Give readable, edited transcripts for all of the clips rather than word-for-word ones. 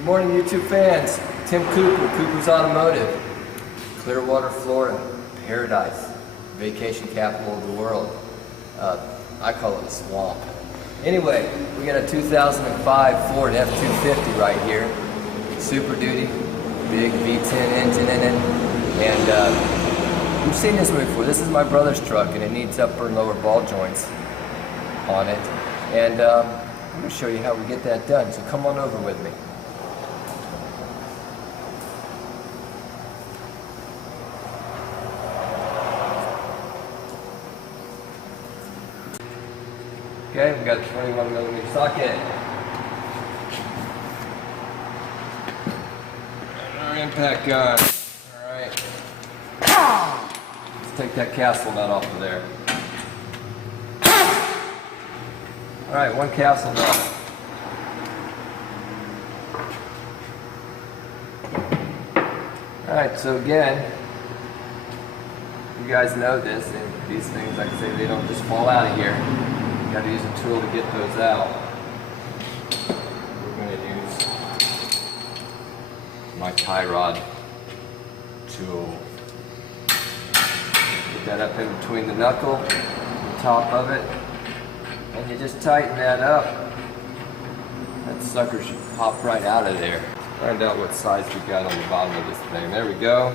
Good morning, YouTube fans. Tim Cooper, Cooper's Automotive, Clearwater, Florida, paradise, vacation capital of the world. I call it a swamp. Anyway, we got a 2005 Ford F250 right here. Super Duty, big V10 engine in it. And you've seen this one before. This is my brother's truck, and it needs upper and lower ball joints on it. And I'm going to show you how we get that done. So come on over with me. Okay, we got a 21mm socket. And our impact gun. Alright. Let's take that castle nut off of there. Alright, one castle nut. Alright, so again, you guys know this, and these things, like I say, they don't just fall out of here. You got to use a tool to get those out. We're going to use my tie rod tool. Get that up in between the knuckle, the top of it, and you just tighten that up. That sucker should pop right out of there. Find out what size we got on the bottom of this thing. There we go.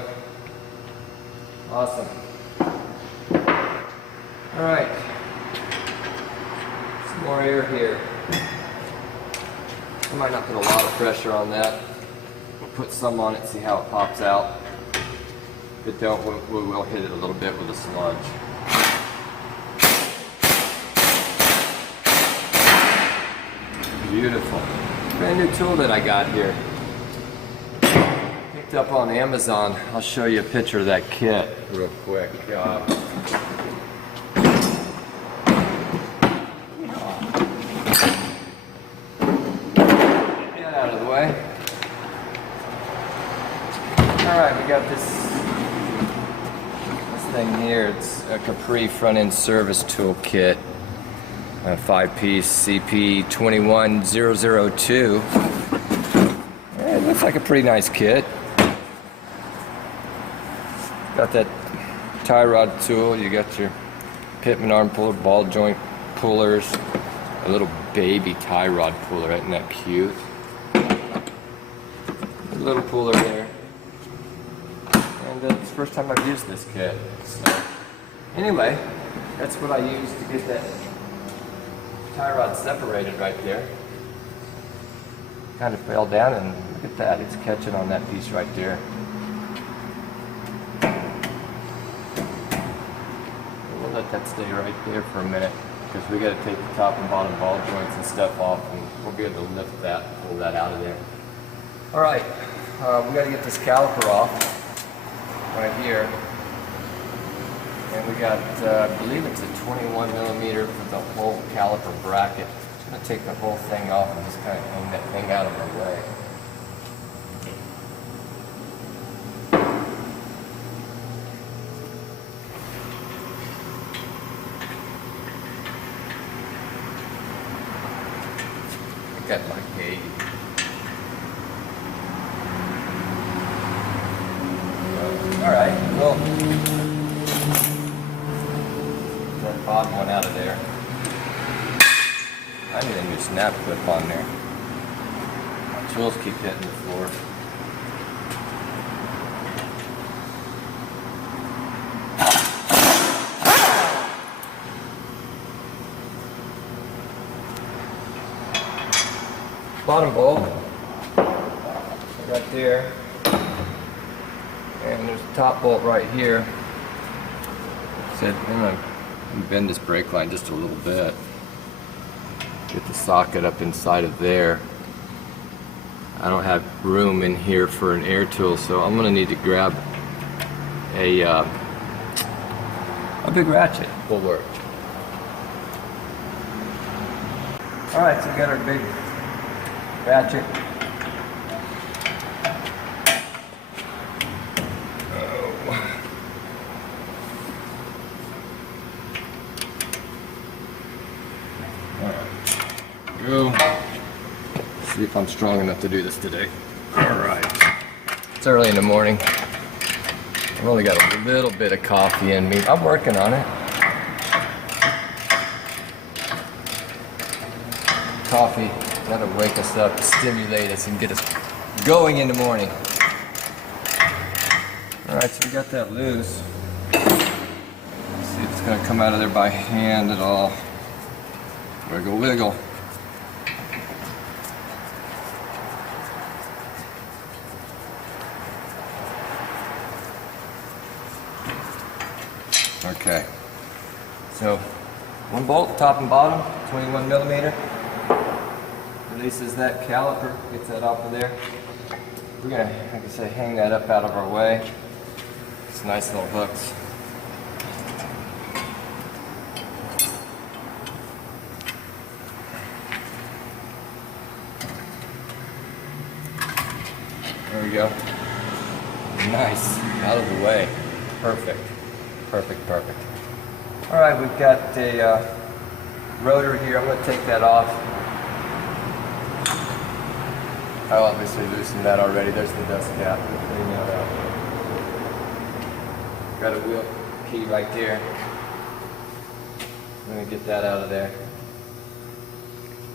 Awesome. All right. More air here. I might not put a lot of pressure on that. We'll put some on it, see how it pops out. If it don't, we will hit it a little bit with a sludge. Beautiful. Brand new tool that I got here. Picked up on Amazon. I'll show you a picture of that kit real quick. Alright, we got this thing here. It's a Capri front end service tool kit. A 5-piece CP.2. It looks like a pretty nice kit. Got that tie rod tool, you got your Pitman arm puller, ball joint pullers, a little baby tie rod puller, isn't that cute? A little puller there. And it's the first time I've used this kit. So, anyway, that's what I used to get that tie rod separated right there. Kind of fell down, and look at that, it's catching on that piece right there. We'll let that stay right there for a minute, because we got to take the top and bottom ball joints and stuff off, and we'll be able to lift that, pull that out of there. All right, we got to get this caliper off. Right here, and we got, I believe it's a 21mm for the whole caliper bracket. I'm going to take the whole thing off and just kind of hang that thing out of my way. I got my gauge. Alright, well, that bottom one out of there. I need a new snap clip on there. My tools keep hitting the floor. Bottom bolt, I got there. And there's a top bolt right here. Said I'm gonna bend this brake line just a little bit. Get the socket up inside of there. I don't have room in here for an air tool, so I'm gonna need to grab a big ratchet. Will work. All right, so we got our big ratchet. Go. See if I'm strong enough to do this today. Alright. It's early in the morning. I've only got a little bit of coffee in me. I'm working on it. Coffee, that'll wake us up, stimulate us, and get us going in the morning. Alright, so we got that loose. Let's see if it's going to come out of there by hand at all. Wiggle, wiggle. Okay, so one bolt, top and bottom, 21 millimeter. Releases that caliper, gets that off of there. We're gonna, like I say, hang that up out of our way. It's nice little hooks. There we go. Nice, out of the way. Perfect. Perfect, perfect. All right, we've got a rotor here. I'm going to take that off. I obviously loosened that already. There's the dust cap. Clean that out. Got a wheel key right there. I'm going to get that out of there.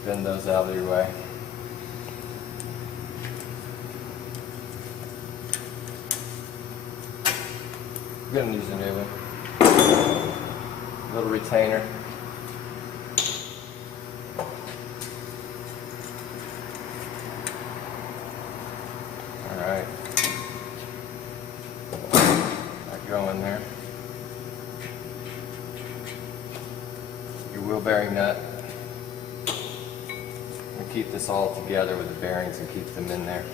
Bend those out of your way. I'm going to use a new one. Little retainer. Alright. That going there. Your wheel bearing nut. We'll keep this all together with the bearings and keep them in there.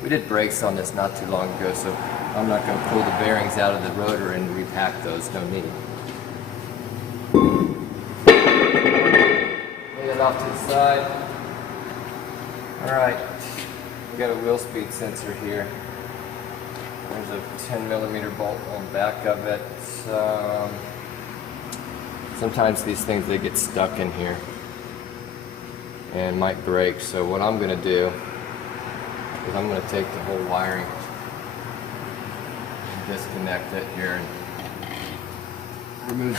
We did brakes on this not too long ago, so I'm not going to pull the bearings out of the rotor and repack those, no need. Lay it off to the side. Alright, we got a wheel speed sensor here. There's a 10 millimeter bolt on the back of it. Sometimes these things, they get stuck in here and might break, so what I'm going to do is I'm going to take the whole wiring and disconnect it here and remove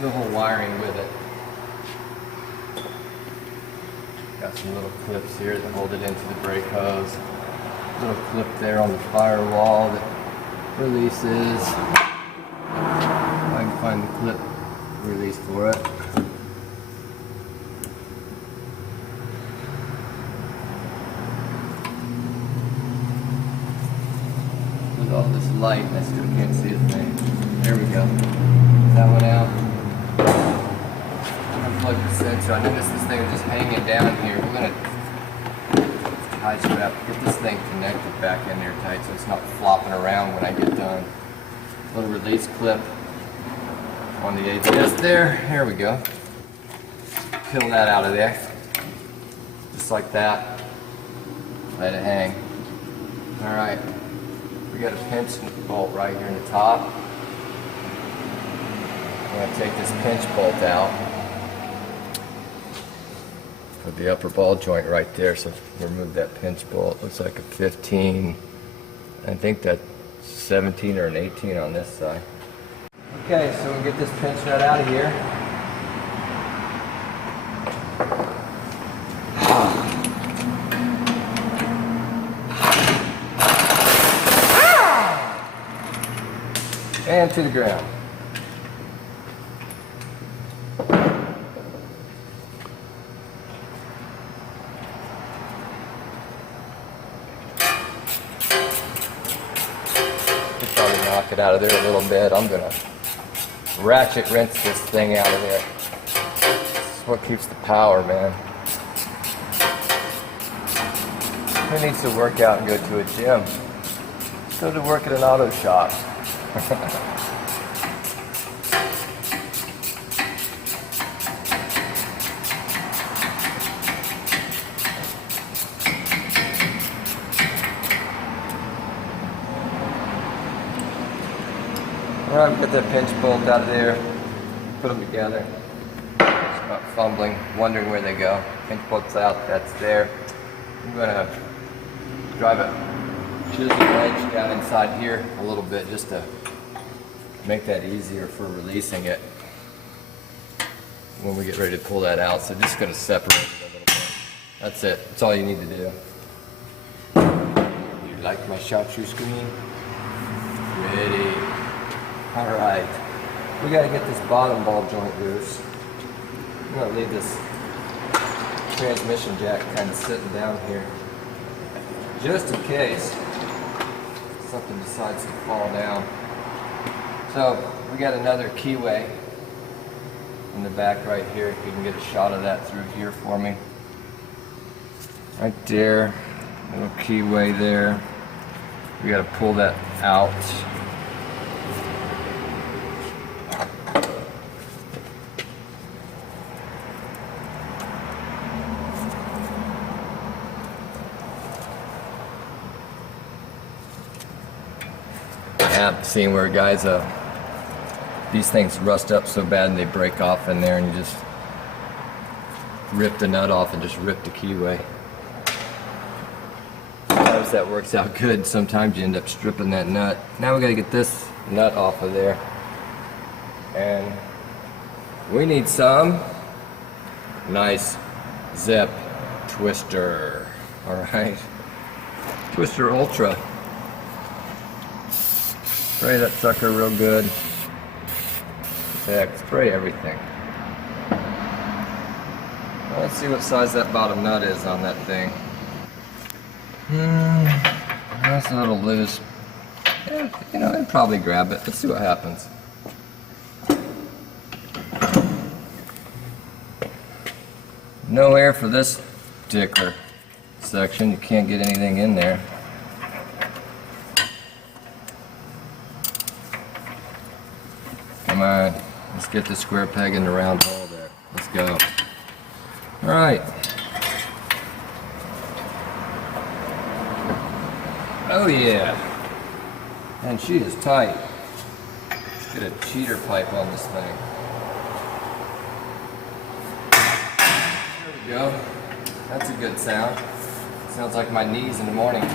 the whole wiring with it. Got some little clips here that hold it into the brake hose. Little clip there on the firewall that releases. If I can find the clip release for it. All this light, I still can't see a thing. There we go. That one out. Unplug the sensor. I noticed this thing was just hanging down here. We're going to tie strap, get this thing connected back in there tight so it's not flopping around when I get done. Little release clip on the ABS there. Here we go. Peel that out of there. Just like that. Let it hang. Alright. We got a pinch bolt right here in the top. I'm going to take this pinch bolt out. Put the upper ball joint right there, so remove that pinch bolt. Looks like a 15. I think that's 17 or an 18 on this side. Okay, so we'll get this pinch nut out of here. And to the ground. Could probably knock it out of there a little bit. I'm gonna ratchet rinse this thing out of there. This is what keeps the power, man. Who needs to work out and go to a gym? Go to work at an auto shop. Alright, we got that pinch bolt out of there. Put them together. Just not fumbling, wondering where they go. Pinch bolts out, that's there. I'm gonna drive a chisel edge down inside here a little bit just to make that easier for releasing it when we get ready to pull that out. So just gonna separate it a little bit. That's it. That's all you need to do. You like my shout-through screen? Ready. All right. We gotta get this bottom ball joint loose. I'm gonna leave this transmission jack kind of sitting down here, just in case something decides to fall down. So we got another keyway in the back right here. If you can get a shot of that through here for me. Right there, little keyway there. We got to pull that out. Yeah, seeing where guys, these things rust up so bad and they break off in there, and you just rip the nut off and just rip the keyway. Sometimes that works out good, sometimes you end up stripping that nut. Now we got to get this nut off of there, and we need some nice zip twister. Alright, Twister Ultra. Spray that sucker real good. Heck, spray everything. Well, let's see what size that bottom nut is on that thing. That's a little loose. Yeah, you know, I'd probably grab it. Let's see what happens. No air for this particular section. You can't get anything in there. Come on, let's get the square peg in the round hole there. Let's go. All right. Oh yeah. And she is tight. Let's get a cheater pipe on this thing. There we go. That's a good sound. Sounds like my knees in the morning.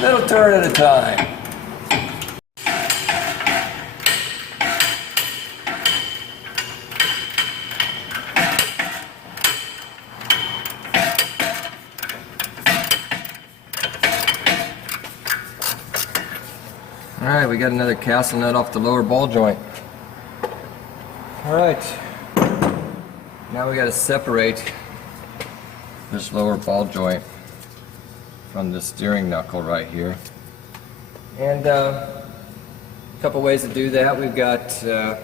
Little turn at a time. All right, we got another castle nut off the lower ball joint. All right, now we got to separate this lower ball joint from the steering knuckle right here. And a couple ways to do that. We've got a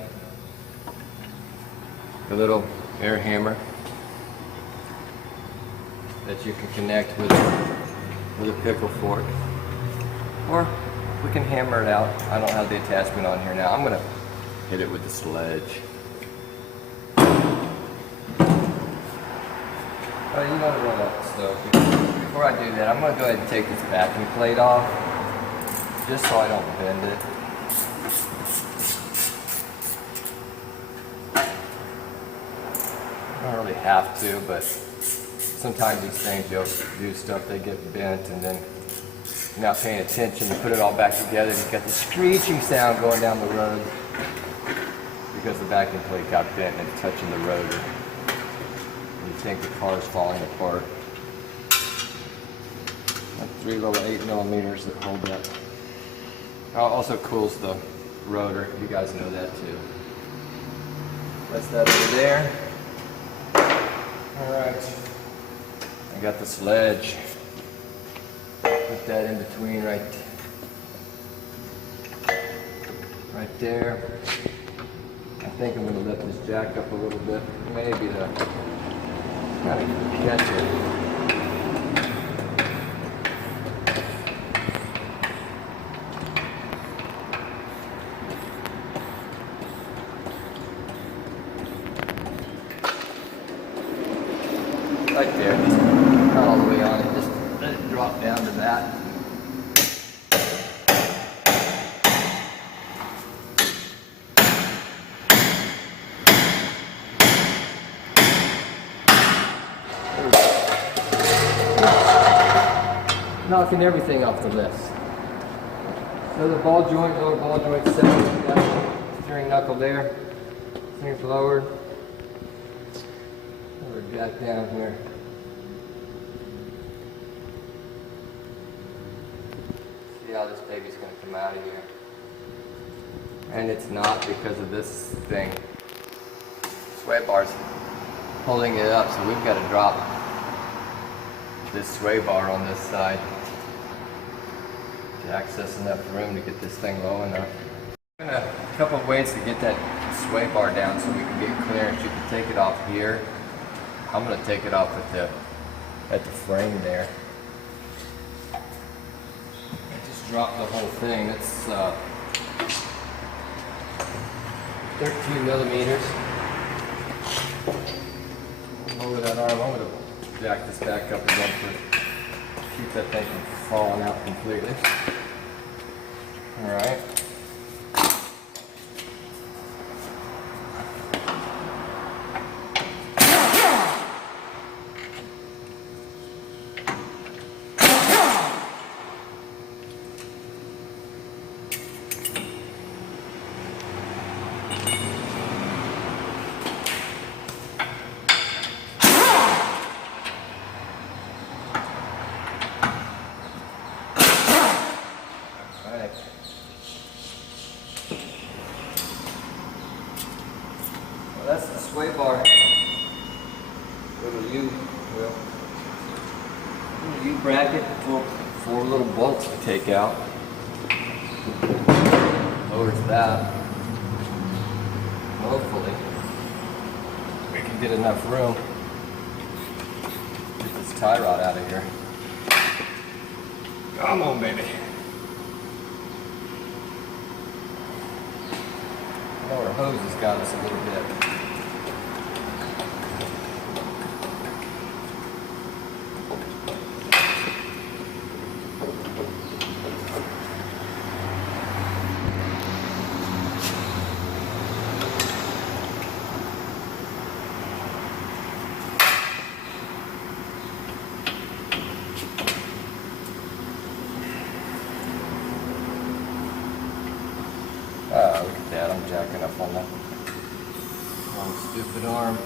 little air hammer that you can connect with a pickle fork, or we can hammer it out. I don't have the attachment on here now. I'm gonna hit it with the sledge. Oh, you gotta roll up slow. Before I do that, I'm gonna go ahead and take this backing plate off, just so I don't bend it. I don't really have to, but sometimes these things, you'll do stuff, they get bent, and then you're not paying attention. You put it all back together, and you've got the screeching sound going down the road because the backing plate got bent and it's touching the rotor. You think the car is falling apart. Like 3 little 8mm that hold that. Also cools the rotor. You guys know that too. That's that over there. Alright. I got the sledge. Put that in between right there. think I'm going to lift this jack up a little bit, maybe to kind of catch it. Right there, just not all the way on it, just let it drop down to that. Knocking everything off the list. So the ball joint, lower ball joint set, got steering knuckle there, steering's lowered. Lower jack down here. See how this baby's going to come out of here. And it's not because of this thing. Sway bar's holding it up, so we've got to drop this sway bar on this side to access enough room to get this thing low enough. A couple of ways to get that sway bar down so we can get clearance. You can take it off here. I'm going to take it off at the frame there. Just drop the whole thing. It's 13 millimeters. Lower that arm. I'm going to jack this back up again to keep that thing from falling out completely. Alright. Well, that's the sway bar. Little U bracket for 4 little bolts to take out. Lowers that. Hopefully, we can get enough room to get this tie rod out of here. Come on, baby. Our hose has got us a little bit. Look at that, I'm jacking up on that long stupid arm.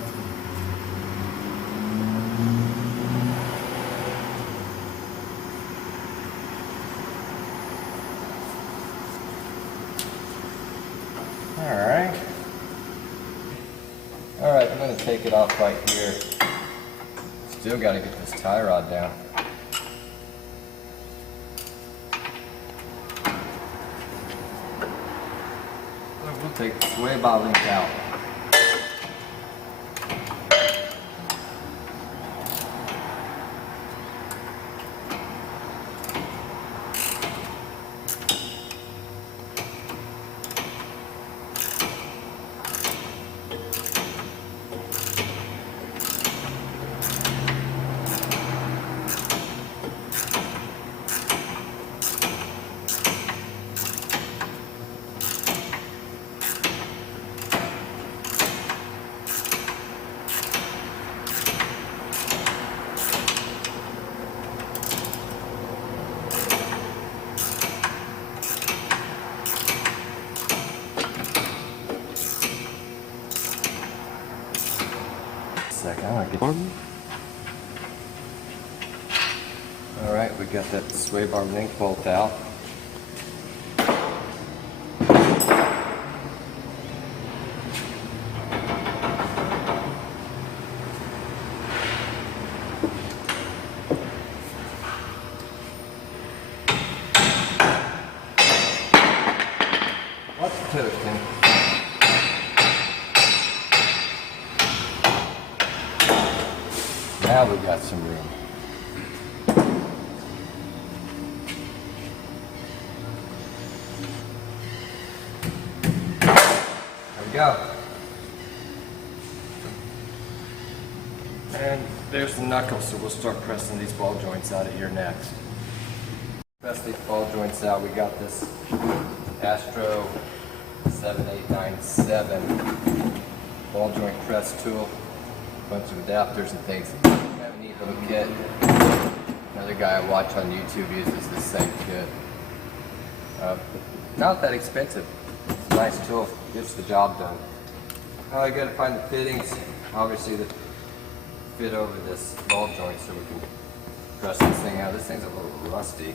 Alright, I'm going to take it off right here. Still got to get this tie rod down. We'll take the sway bar link out. Alright, we got that sway bar link bolt out. What's the toasting? Now we got some room. There we go. And there's the knuckle, so we'll start pressing these ball joints out of here next. Press these ball joints out. We got this Astro 7897 ball joint press tool, a bunch of adapters and things. We have a neat little kit. Another guy I watch on YouTube uses the same kit. Not that expensive. It's a nice tool. Gets the job done. I got to find the fittings, obviously, that fit over this ball joint so we can press this thing out. This thing's a little rusty.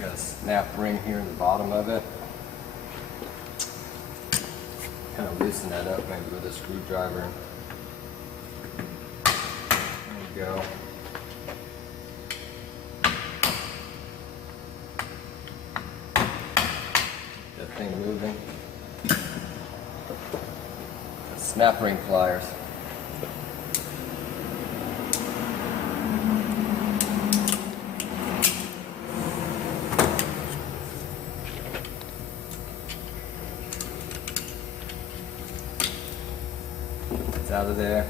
Got a snap ring here in the bottom of it. Kind of loosen that up maybe with a screwdriver. There we go. That thing moving. Snap ring pliers. Out of there.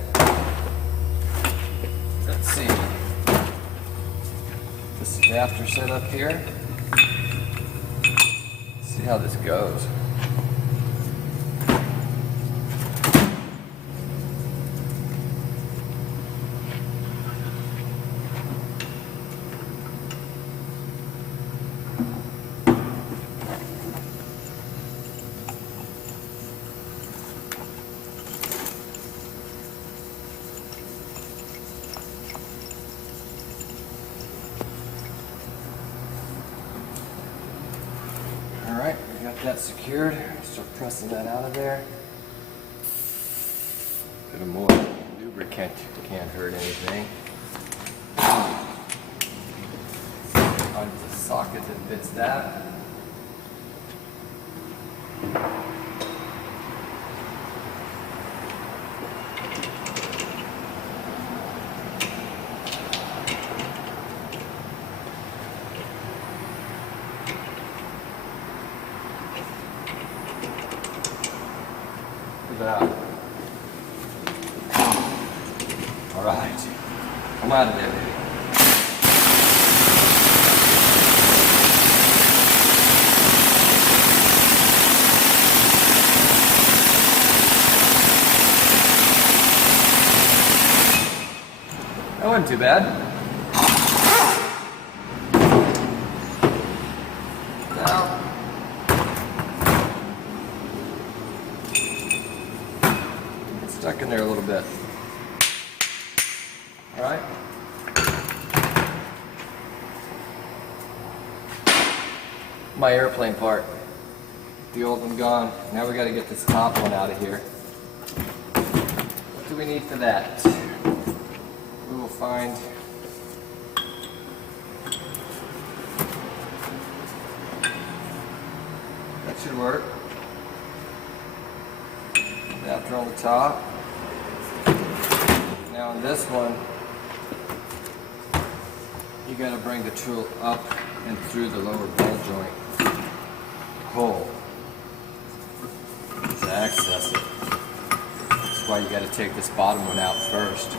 Let's see. This adapter set up here. Let's see how this goes. Alright, we got that secured. Start pressing that out of there. A bit more lubricant can't hurt anything. Find the socket that fits that. All right, come out of there, baby. That wasn't too bad. Now, it's stuck in there a little bit. All right. My airplane part. The old one gone. Now we got to get this top one out of here. What do we need for that? We will find that should work. Adapter on the top. Now on this one, you got to bring the tool up and through the lower ball joint hole to access it. That's why you got to take this bottom one out first.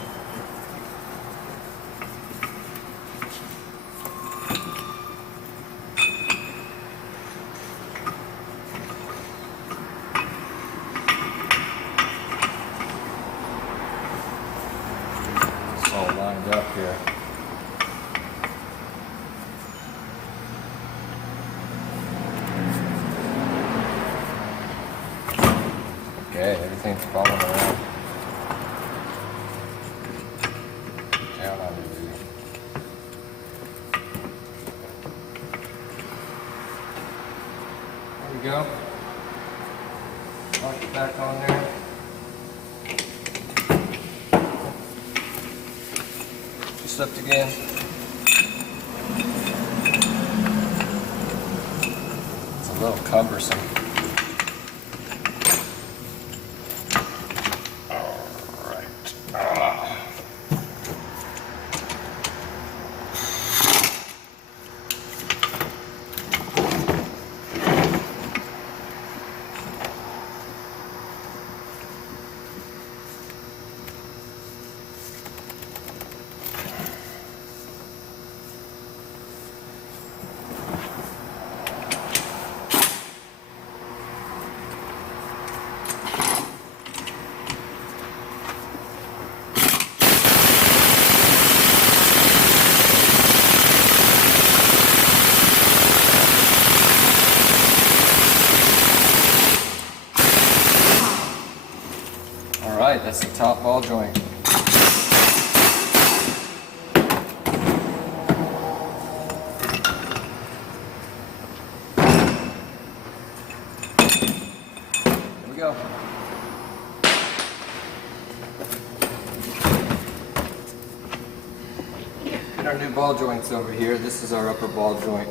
It's all lined up here. Okay, everything's falling around. Down on it, baby. There we go. Lock it back on there. Just slipped again. It's a little cumbersome. is the top ball joint. Here we go. Get our new ball joints over here. This is our upper ball joint.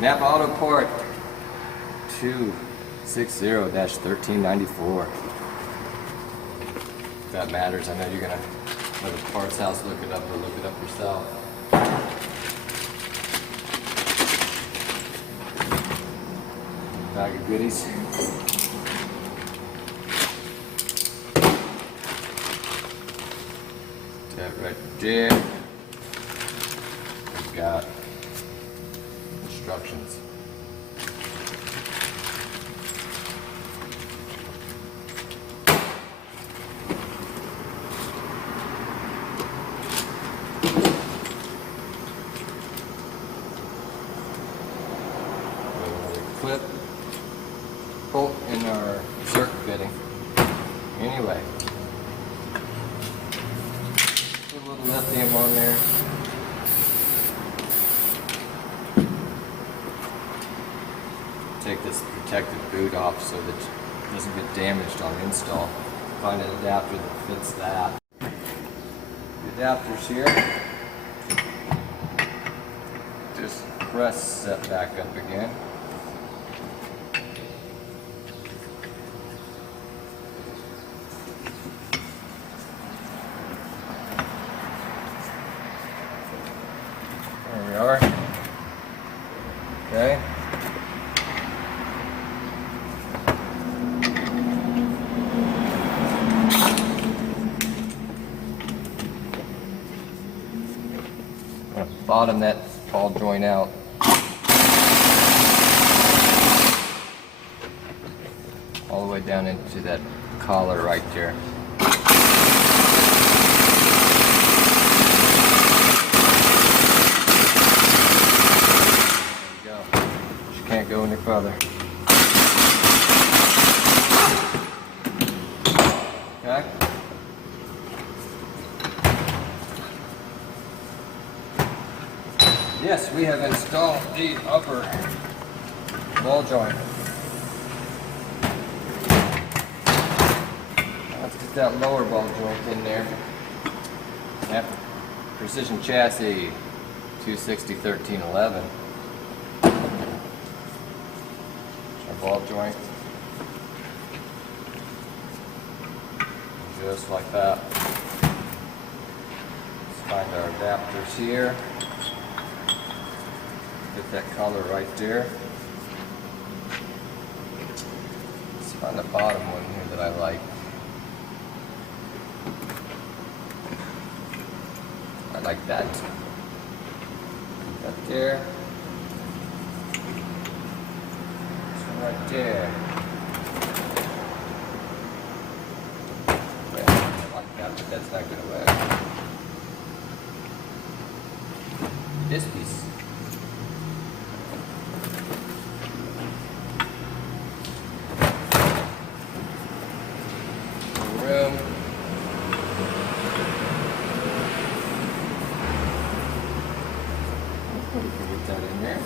Napa Auto Port 260-1394. If that matters, I know you're gonna go to the parts house, look it up, or look it up yourself. Bag of goodies. That right there. We've got instructions. Clip, bolt in our circuit fitting. Anyway, put a little lithium on there. Take this protective boot off so that it doesn't get damaged on install. Find an adapter that fits that. The adapter's here. Just press set back up again. There we are. Okay. Bottom that ball joint out. All the way down into that collar right there. There you go. Just can't go any further. Okay. Yes, we have installed the upper ball joint. Let's get that lower ball joint in there. That Precision Chassis 260-1311. Our ball joint. Just like that. Let's find our adapters here. Get that collar right there. Let's find the bottom one here that I like. I like that. Right there. This one right there. Yeah, I like that, but that's not gonna work. This piece. Room. We can get that in there.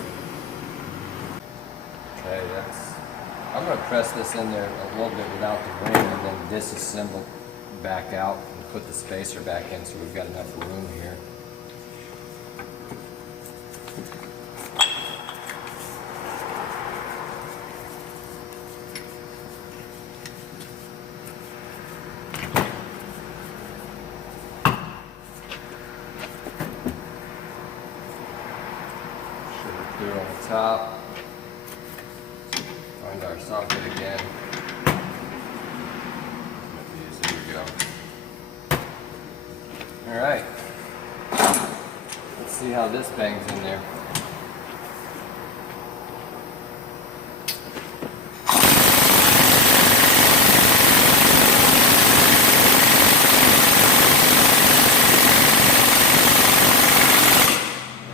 Okay, I'm going to press this in there a little bit without the ring and then disassemble back out and put the spacer back in so we've got enough room here. Clear on the top. Find our socket again. There we go. Alright. Let's see how this bangs in there.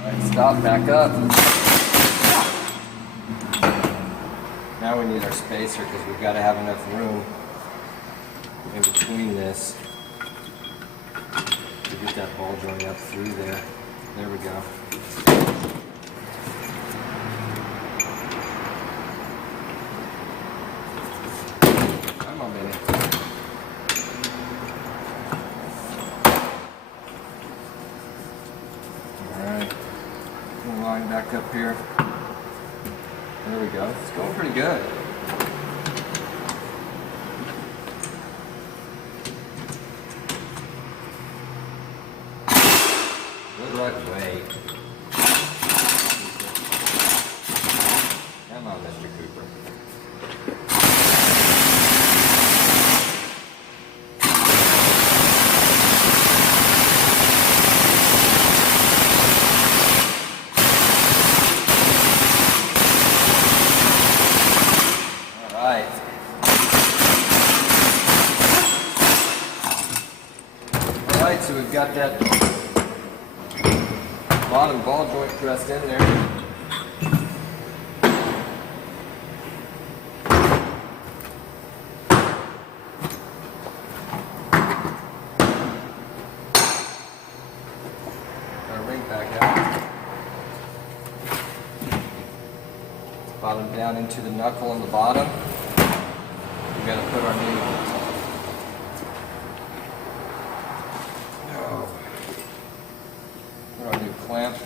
Alright, stop, back up. Now we need our spacer because we've got to have enough room in between this to get that ball joint up through there. There we go. Come on, baby. Alright. Line back up here. There we go. It's going pretty good. Good right way. Come on, Mr. Cooper. Alright, so we've got that bottom ball joint pressed in there. Our ring back out. Bottom down into the knuckle on the bottom. We've got to put our new clamp,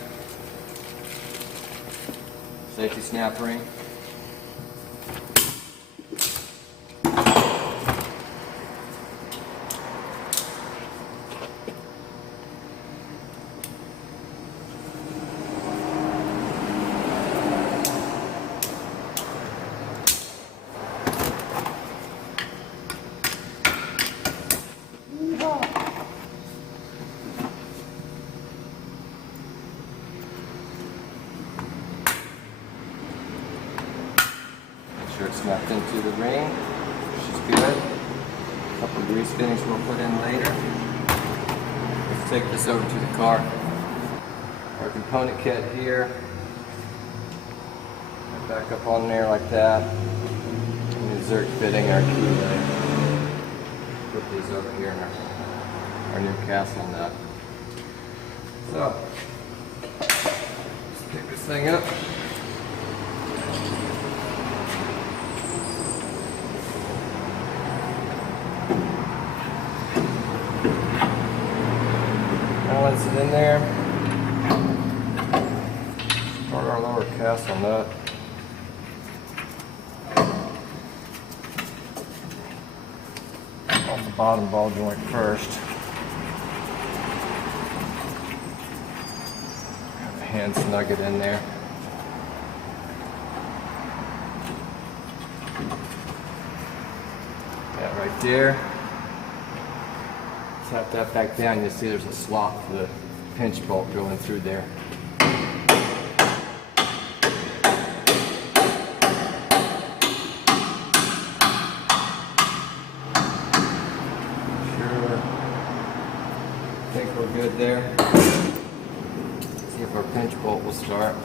safety snap ring. It's snapped into the ring, which is good. A couple of grease fittings we'll put in later. Let's take this over to the car. Our component kit here. Back up on there like that. And the Zerk fitting our key ring. Put these over here in our new castle nut. So, let's pick this thing up. Once it's in there, start our lower castle nut. On the bottom ball joint first. Have the hand snug it in there. That right there. Tap that back down, you'll see there's a slot for the pinch bolt going through there. Sure. I think we're good there. See if our pinch bolt will start.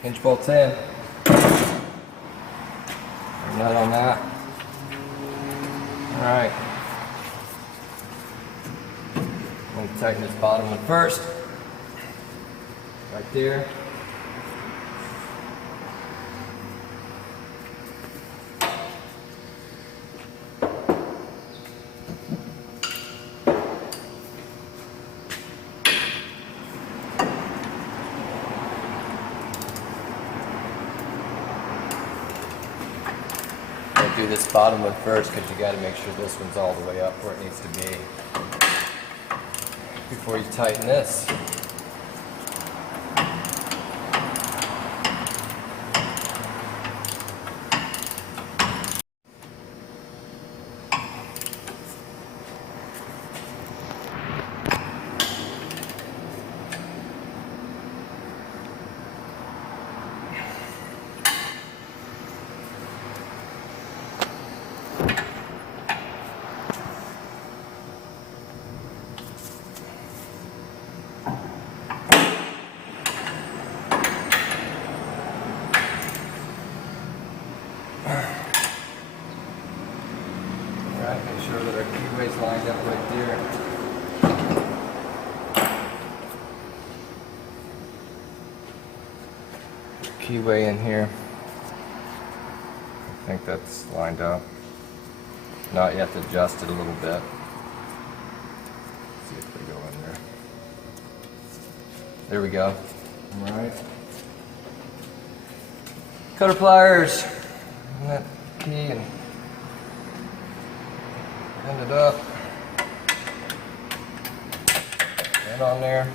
Pinch bolt's in. Nut on that. Alright. I'm going to tighten this bottom one first. Right there. Do this bottom one first because you got to make sure this one's all the way up where it needs to be before you tighten this. keyway in here. I think that's lined up. Not yet, adjusted a little bit. See if they go in there. There we go. All right. Cutter pliers. And that key and end it up. And on there.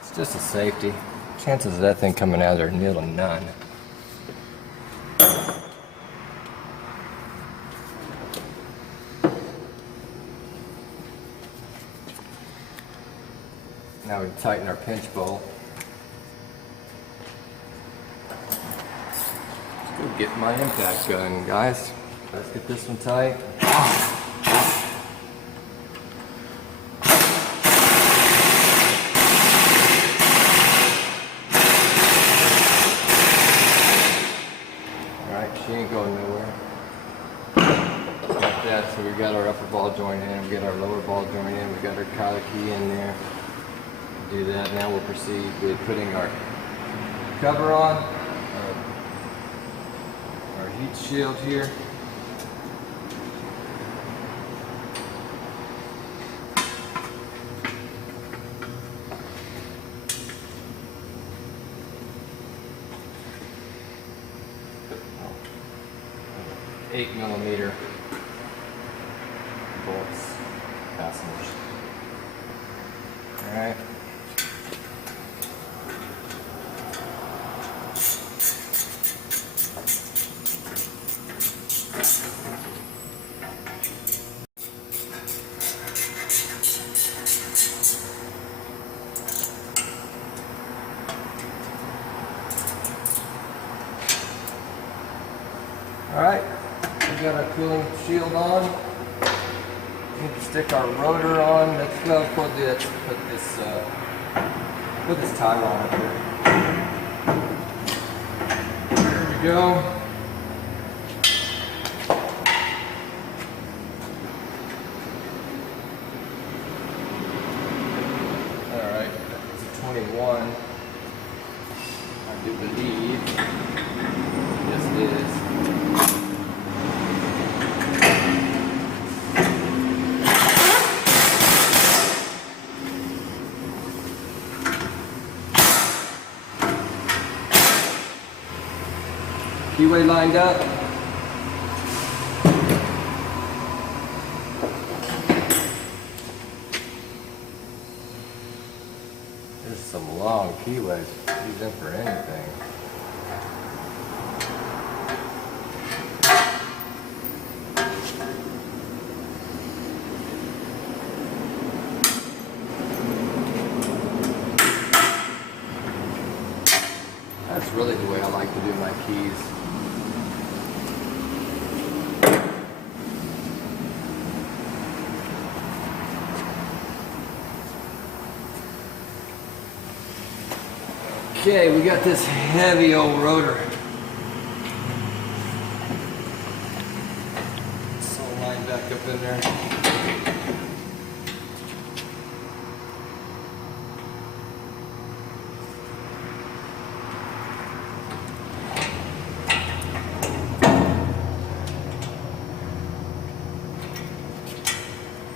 It's just a safety. Chances of that thing coming out are nil to none. Now we tighten our pinch bolt. Let's go get my impact gun, guys. Let's get this one tight. Alright, she ain't going nowhere. Like that, so we got our upper ball joint in, we got our lower ball joint in, we got our collar key in there. Do that. Now we'll proceed with putting our cover on, our heat shield here. Oh, 8mm bolts, fasteners. All right. Alright, we got our cooling shield on. We need to stick our rotor on. Let's go put this tie rod up here. There we go. Alright, that's a 21. I do believe. Yes, it is. Keyway lined up. There's some long keyways. Use them for anything. That's really the way I like to do my keys. Okay, we got this heavy old rotor. It's all lined back up in there.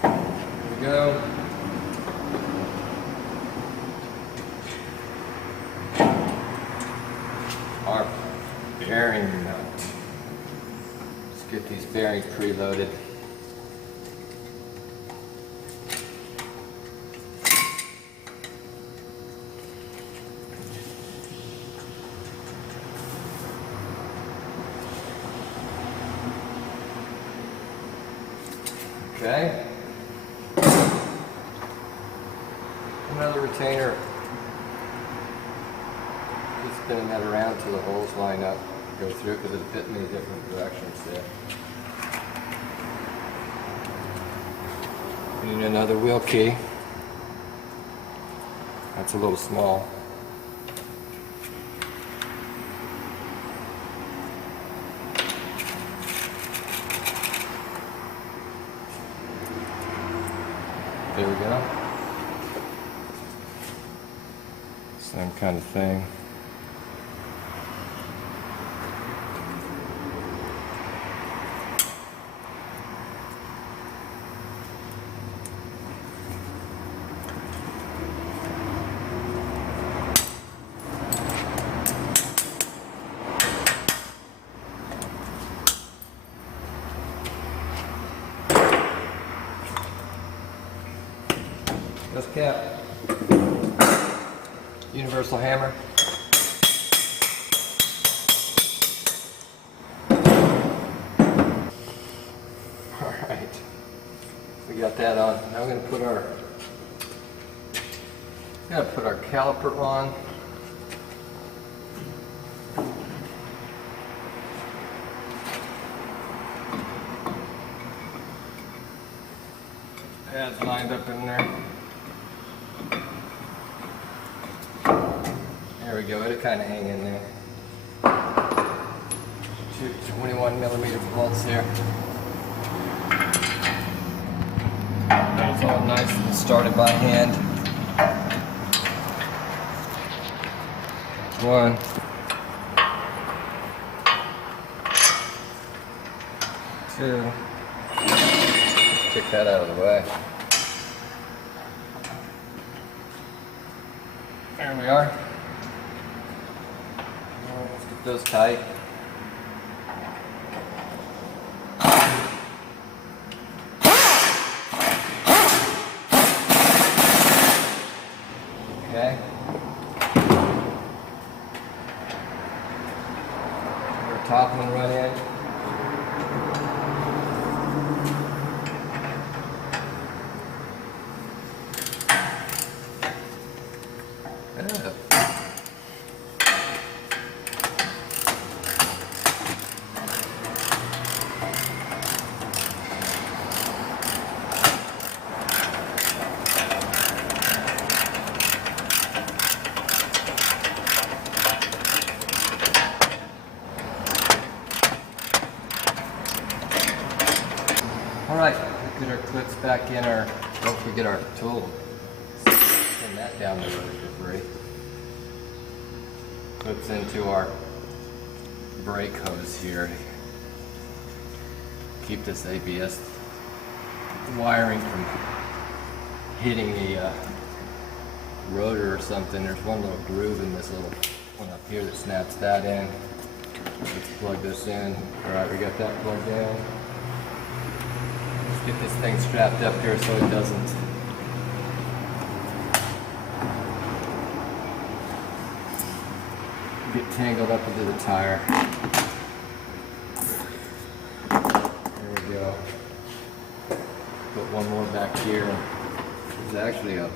There we go. Our bearing nut. Let's get these bearings preloaded. Okay. Another retainer. Just spinning that around till the holes line up, go through because it'll fit in many different directions there. Need another wheel key. That's a little small. There we go. Same kind of thing. Just cap. Universal hammer. Alright. We got that on. Now we're going to put our caliper on. That's lined up in there. There we go, it'll kind of hang in there. Two 21mm bolts here. That's all nice and started by hand. One. Two. Kick that out of the way. There we are. Let's get those tight. Okay. Our top one run in. Alright, get our clips back in our, don't forget our tool. Send that down the road for free. Clips into our brake hose here. Keep this ABS wiring from hitting the rotor or something. There's one little groove in this little one up here that snaps that in. Let's plug this in. Alright, we got that plugged in. Get this thing strapped up here so it doesn't get tangled up into the tire. There we go. Put one more back here. There's actually a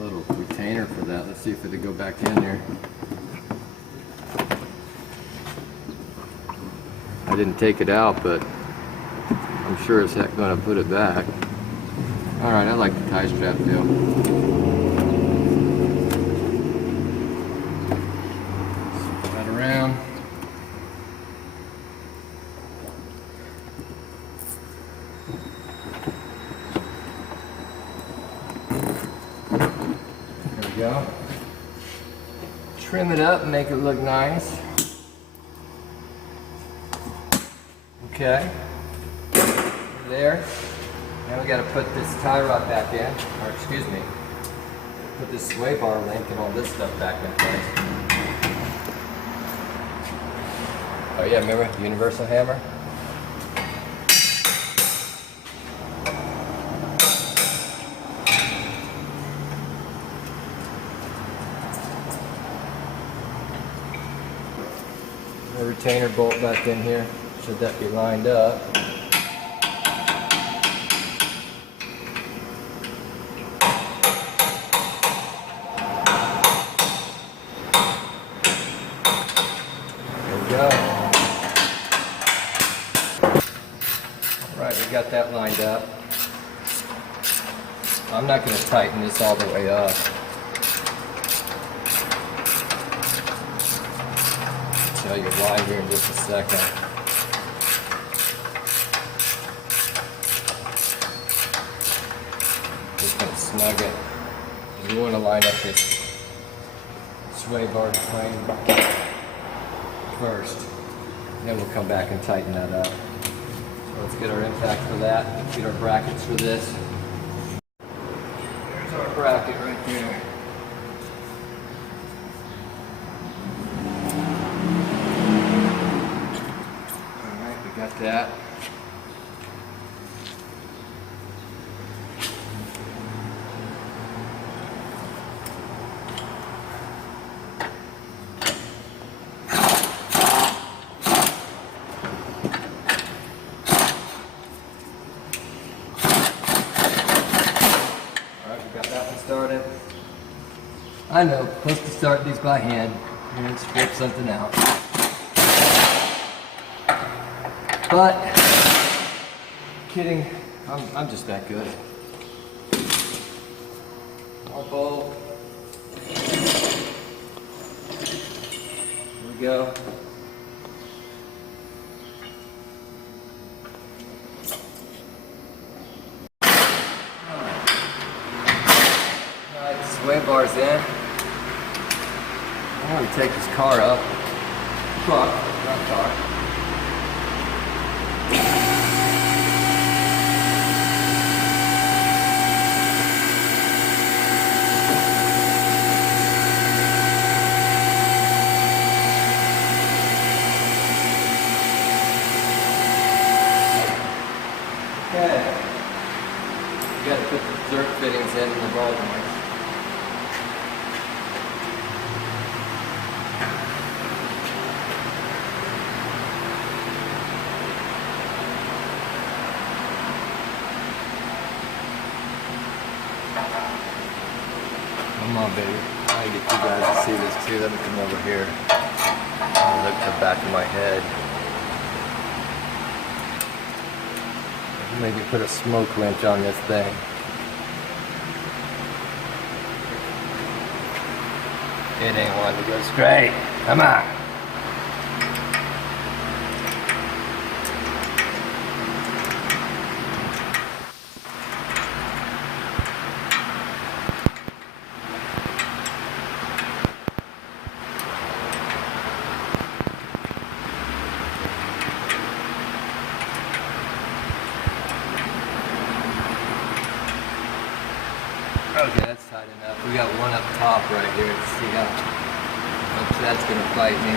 little retainer for that. Let's see if it'll go back in there. I didn't take it out, but I'm sure as heck going to put it back. Alright, I like the tie strap deal. Spin that around. There we go. Trim it up and make it look nice. Okay. There. Now we got to put this tie rod back in, or excuse me, put this sway bar link and all this stuff back in place. Oh yeah, remember universal hammer? A retainer bolt back in here. Should that be lined up? Alright, we got that lined up. I'm not going to tighten this all the way up. I'll tell you why here in just a second. Just going to snug it. We want to line up this sway bar frame first. Then we'll come back and tighten that up. So let's get our impact for that. Let's get our brackets for this. There's our bracket right there. Alright, we got that. I know, supposed to start these by hand and strip something out. But, kidding, I'm just that good. More bolt. Here we go. Alright, sway bars in. I'm going to take this car up. Truck, not car. Okay. You got to put the jerk fittings in the ball joints. Come on, baby. I gotta get you guys to see this too. Let me come over here. I'll look to the back of my head. Maybe put a smoke wrench on this thing. It ain't one to go straight. Come on. Okay, that's tight enough. We got one up top right here. Let's see how much that's going to fight me.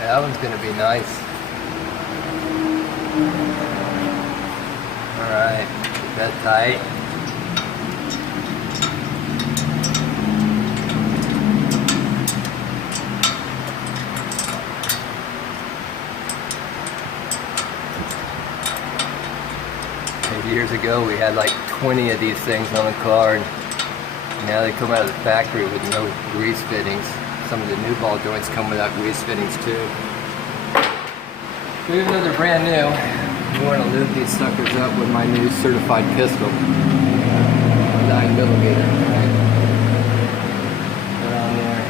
That one's going to be nice. Alright, keep that tight. Years ago we had like 20 of these things on the car, and now they come out of the factory with no grease fittings. Some of the new ball joints come without grease fittings too. Even though they're brand new, we want to lube these suckers up with my new certified pistol. 9mm. Right? Put on there.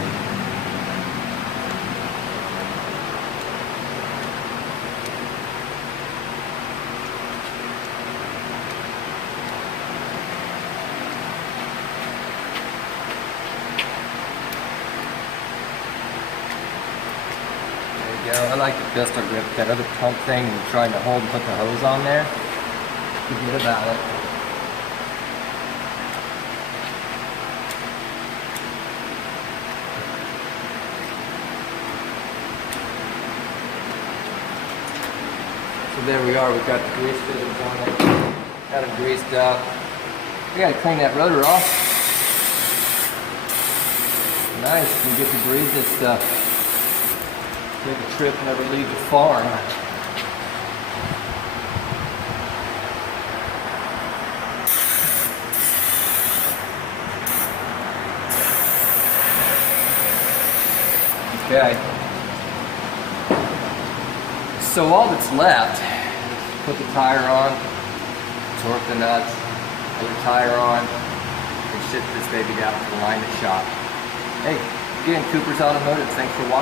I like the pistol grip. That other pump thing you're trying to hold and put the hose on there, forget about it. So there we are. We've got the grease fittings on it. Got them greased up. We got to clean that rotor off. Nice. You get to breathe this stuff. Take a trip, never leave the farm. Okay. So all that's left is put the tire on, torque the nuts, put the tire on, and ship this baby down to the line at shop. Hey, again, Cooper's Automotive. Thanks for watching.